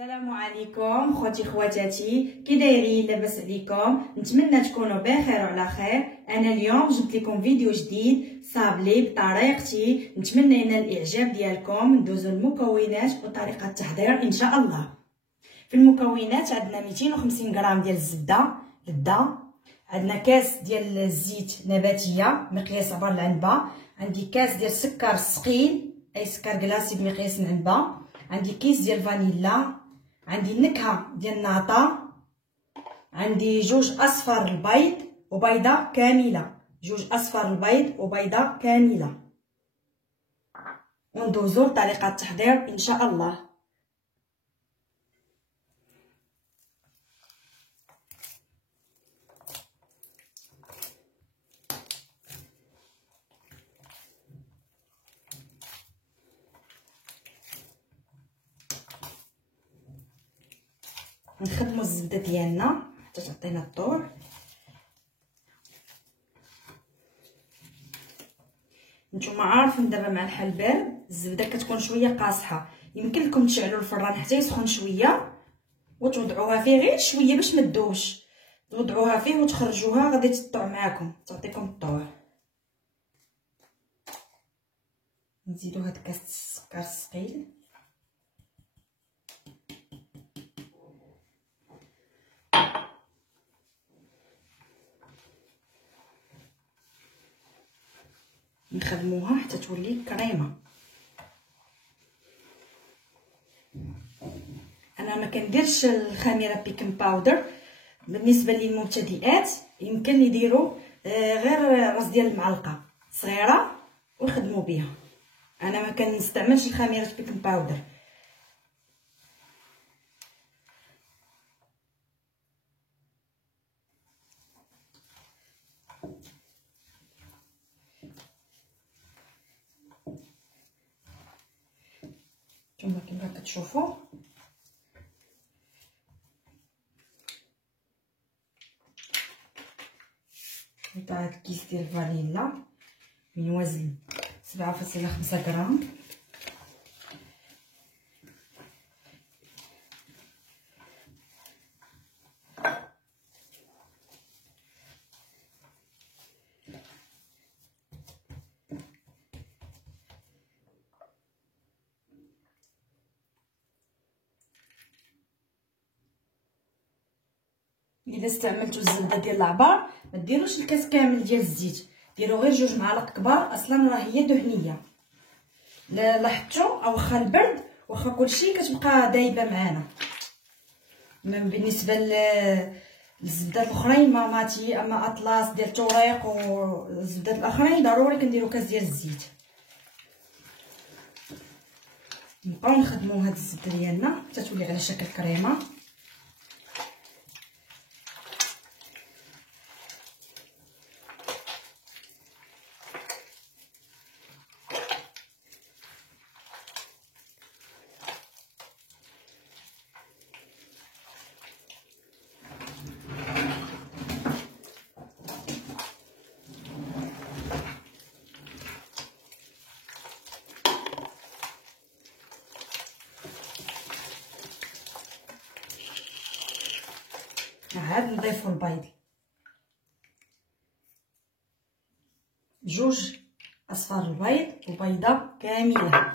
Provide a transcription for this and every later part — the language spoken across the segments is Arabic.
السلام عليكم خوتي خواتاتي، كي دايرين؟ لاباس عليكم؟ نتمنى تكونوا بخير وعلى خير. انا اليوم جبت لكم فيديو جديد صابلي بطريقتي، نتمنى ينال الاعجاب ديالكم. ندوزو المكونات وطريقه التحضير ان شاء الله. في المكونات عندنا 250 غرام ديال الزبده للدا، عندنا كاس ديال الزيت نباتيه مقياس عبر العنبه، عندي كاس ديال السكر الثقيل اي سكر كلاصي بمقياس العنبه، عندي كيس ديال فانيلا، عندي النكهه ديال الناطا، عندي جوج اصفر البيض وبيضه كامله، جوج اصفر البيض وبيضه كامله. وندوزو لطريقه التحضير ان شاء الله. نخدموا الزبده ديالنا حتى تعطينا الطور. نتوما عارفين دابا مع الحال بارد الزبده كتكون شويه قاصحه، يمكن لكم تشعلوا الفران حتى يسخن شويه وتوضعوها فيه غير شويه باش ما تذوبش، توضعوها فيه وتخرجوها غادي تطلع معكم تعطيكم الطور. نزيدو هاد كاس السكر الثقيل، نخدموها حتى تولي كريمه. انا ما كنديرش الخميره بيكن باودر، بالنسبه للمبتدئات يمكن يديروا غير راس ديال المعلقه صغيره ويخدموا بها. انا ما كنستعملش الخميره بيكن باودر. نتوما كما كتشوفوا نتاع كيس ديال الفانيلا من وزن 7.5 غرام، اذا استعملتوا الزبده ديال العبار ما ديروش الكاس كامل ديال الزيت، ديروا غير 2 معالق كبار، اصلا راه هي دهنيه. لاحظتوا واخا البرد واخا كلشي كتبقى دايبه معانا. بالنسبه للزبدات الاخرين ماماتي اما اطلاس ديال التوريق والزبدات الاخرين ضروري كنديروا كاس ديال الزيت. نبقاو نخدموا هاد الزبده ديالنا حتى تولي على شكل كريمه. عاد نضيفو البيض، 2 اصفار البيض وبيضه كامله.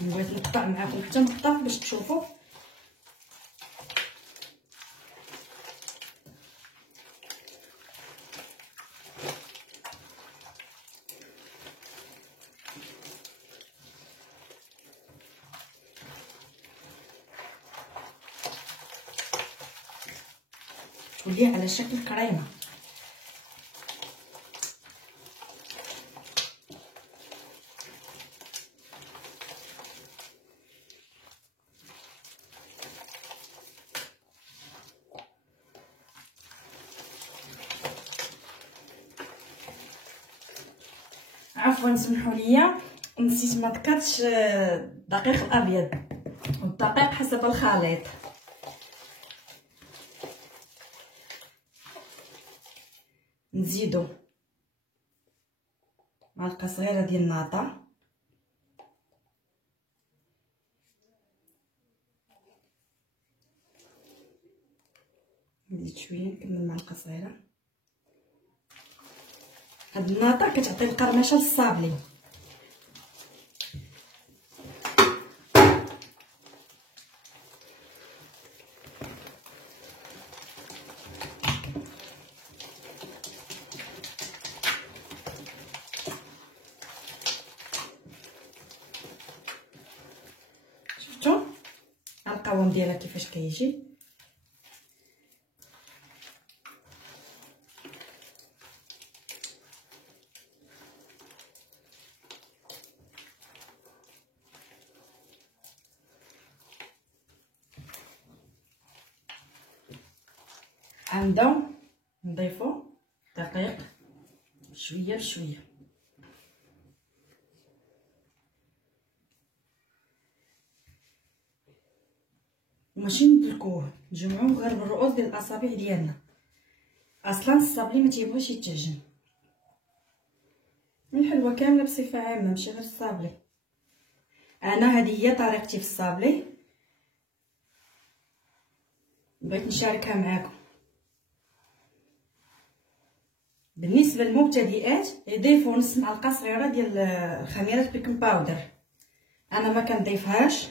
بغيت نقطع معكم حتى نقطه باش تشوفوا. تولي على شكل كريمه. عفوا سمحوا لي نسيت ما ذكرتش الدقيق الابيض والدقيق حسب الخليط. نزيدو معلقه صغيره ديال الناطه، نزيد شويه نكمل معلقه صغيره. هاد الناطه كتعطي القرمشه للصابلي. شفتوا القوام ديالها كيفاش كيجي. غنبداو نضيفو دقيق شويه بشويه. وماشي ندلكوه، نجمعوه غير بالرؤوس ديال الاصابع ديالنا. اصلا الصابلي ما تيبغيش يتعجن. الحلوى كامله بصفه عامه ماشي غير الصابلي. انا هذه هي طريقتي في الصابلي، بغيت نشاركها معاكم. بالنسبه للمبتدئات يضيفوا نص معلقه صغيره ديال خميره بيكنج باودر، انا ما كنضيفهاش.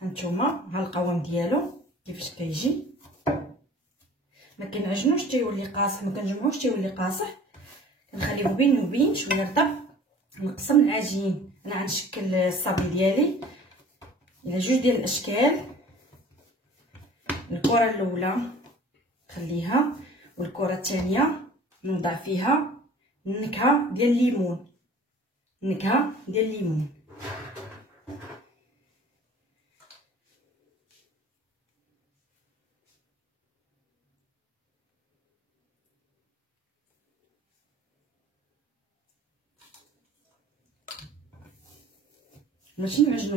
هانتوما ها القوام ديالو كيفاش كيجي. ما كنعجنوش تيولي قاصح، ما كنجمعوش تيولي قاصح، كنخليه بين وبين شويه رطب. نقسم العجين، انا غنشكل الصابلي ديالي على جوج ديال الاشكال. الكره الاولى نخليها، والكره الثانيه نوضع فيها النكهه ديال الليمون، النكهه ديال الليمون. ماشي نعجنو،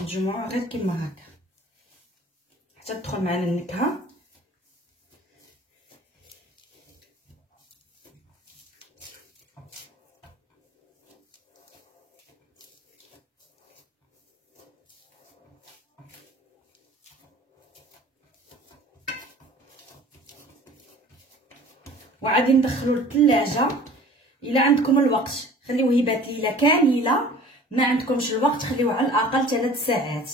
نجمعوها غير كيما هكا حتى تدخل معنا النكهه. وعادي ندخلو للثلاجه الا عندكم الوقت، خليوه يبات ليله كامله. ما عندكمش الوقت خليوه على الاقل 3 ساعات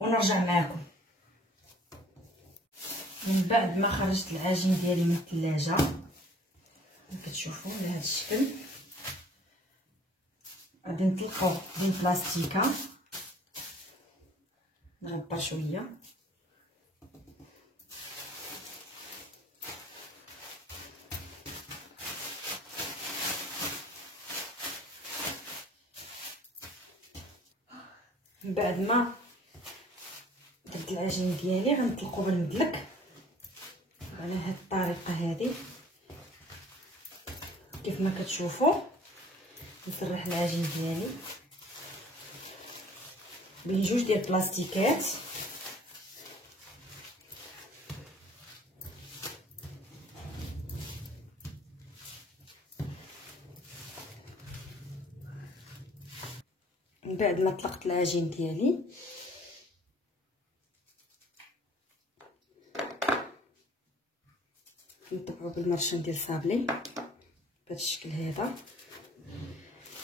ونرجع معكم. من بعد ما خرجت العجين ديالي من الثلاجه كتشوفوا على هذا الشكل، غادي نطلقو بين بلاستيكه نغبر شويه. من بعد ما درت العجين ديالي غنطلقو بالمدلك على هاد الطريقه هذه كيف ما كتشوفوا. نسرح العجين ديالي بين جوج ديال البلاستيكات. من بعد ما طلقت العجين ديالي نطبعو بالمرشان ديال صابلي بهذا الشكل هذا.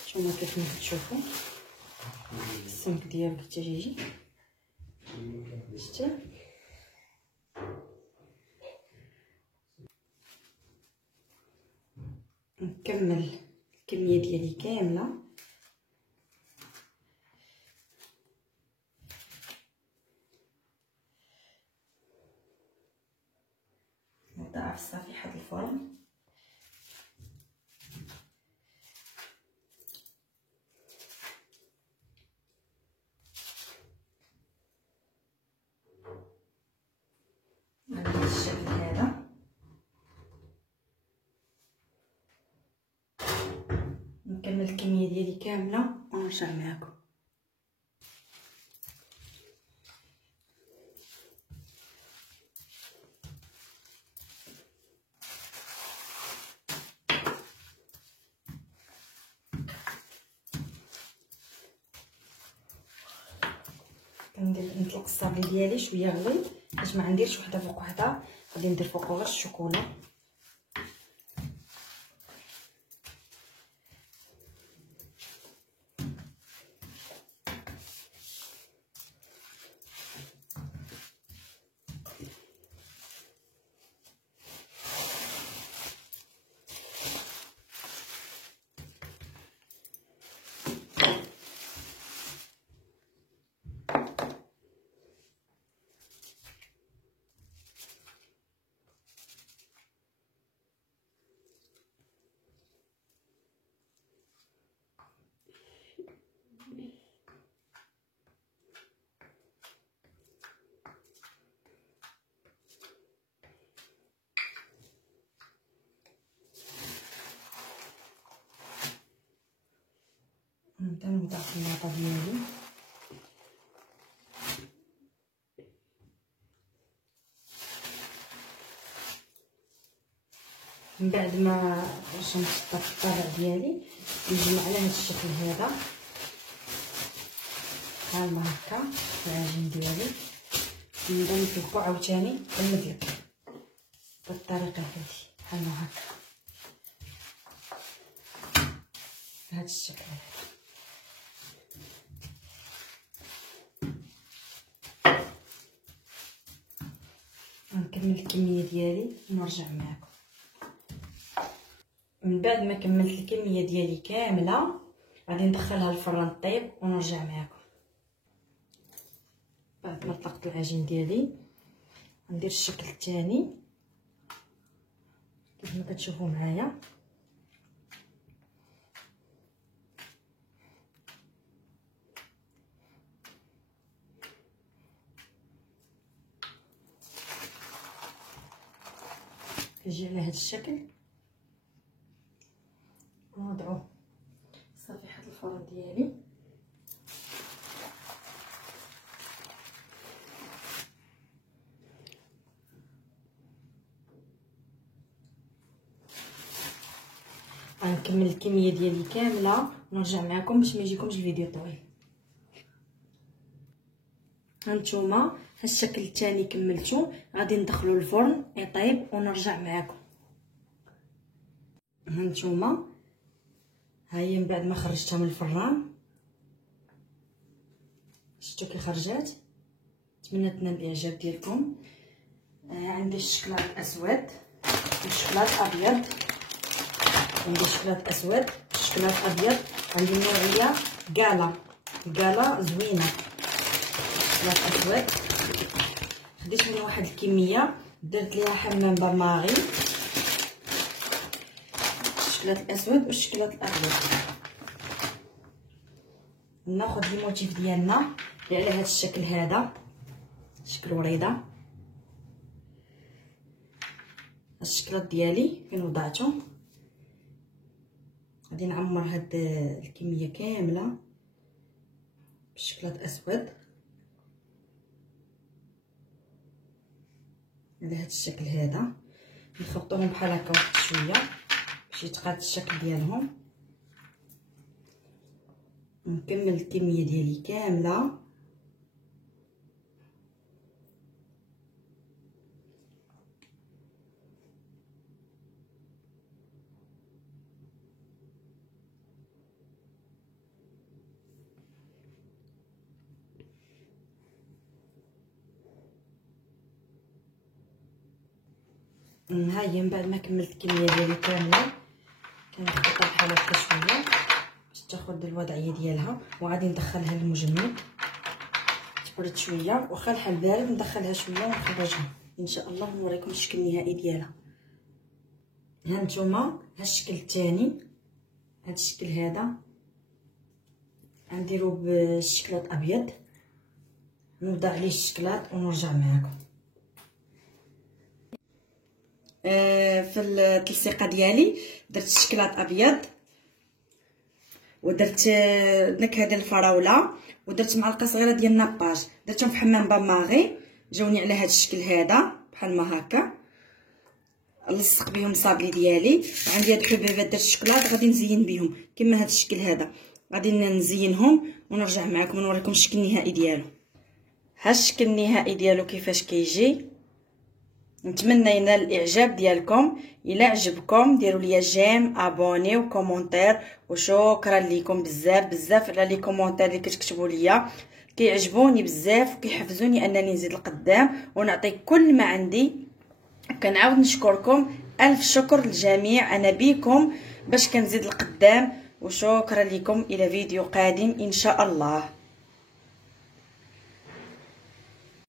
نتوما كيف ما كتشوفوا السمك ديالو حتى يجي. شتي نكمل الكميه ديالي كامله. نوضعها في صفيحه الفرن. الشكل هذا. نكمل الكميه ديالي كامله ونرجع معكم. نطلق الصابلي ديالي شويه غليظ باش ما نديرش وحده فوق وحده، غادي ندير فوقو غير الشوكولا. نبدا نوضع الخلاطه ديالي. من بعد ما رشمت الطابع ديالي نجمع على هذا الشكل هذا بحال ما هكا العجين ديالي. نبدا نطلقو عاوتاني بالمدلك بالطريقه هذه بحال ما هكا بهذا الشكل هذا. نكمل الكميه ديالي ونرجع معكم. من بعد ما كملت الكميه ديالي كامله غادي ندخلها للفران طيب ونرجع معكم. بعد ما طلقت العجين ديالي ندير الشكل الثاني كيف ما كتشوفوا معايا. كيجي على هذا الشكل ونوضعوه صفيحه الفران ديالي. غنكمل الكميه ديالي كامله ونرجع معكم باش ما يجيكمش الفيديو طويل. هانتوما ها الشكل الثاني كملتو، غادي ندخلو الفرن يطيب ونرجع معكم. هانتوما ها هي من بعد ما خرجتها من الفران شفتوا كي خرجات. نتمنى تنال الاعجاب ديالكم. عندي الشكلاط الاسود والشكلاط الابيض. عندي شكلاط اسود شكلاط ابيض. عندي النوعيه كالا زوينه. شكلاط اسود خديت منه واحد الكميه درت ليها حمام برماغي. الشكلاط الاسود والشكلاط الابيض. ناخذ الموتيف ديالنا اللي على هذا الشكل هذا شكل وريضه. الشكلاط ديالي فين وضعته غادي نعمر هاد الكميه كامله بالشكلاط الاسود على هاد الشكل هذا. نخلطوهم بحال هكا واحد شويه باش يتقاد الشكل ديالهم. نكمل الكميه ديالي كامله. ها هي من بعد ما كملت الكميه ديالي كامله كنخلطها بحال هكا شويه باش تاخذ الوضعيه ديالها، وغادي ندخلها للمجمد تبرد شويه. واخا الحال بارد ندخلها شويه ونخرجها ان شاء الله ونوريكم الشكل النهائي ديالها. ها نتوما ها الشكل الثاني هذا الشكل هذا غنديرو بالشكلاط الابيض. نوضع عليه الشكلاط ونرجع معكم. في التلصيقه ديالي درت الشكلاط ابيض، ودرت نكهه ديال الفراوله، ودرت معلقه صغيره ديال الناباج، درتهم في حمام باماغي جاوني على هذا الشكل هذا بحال ما هكا. نلصق بهم الصابلي ديالي، وعندي هاد الحبيبات درت الشكلاط غادي نزين بهم كما هذا الشكل هذا، غادي نزينهم ونرجع معكم نوريكم الشكل النهائي ديالو. ها الشكل النهائي ديالو كيفاش كيجي. نتمنى ينال الاعجاب ديالكم. الى عجبكم ديروا لي جيم، ابوني وكومونتير، وشكرا لكم بزاف على لي كومونتير اللي كتكتبوا ليا، كيعجبوني بزاف وكيحفزوني انني نزيد القدام ونعطي كل ما عندي. كنعاود نشكركم، الف شكر للجميع، انا بيكم باش كنزيد القدام، وشكرا لكم. الى فيديو قادم ان شاء الله.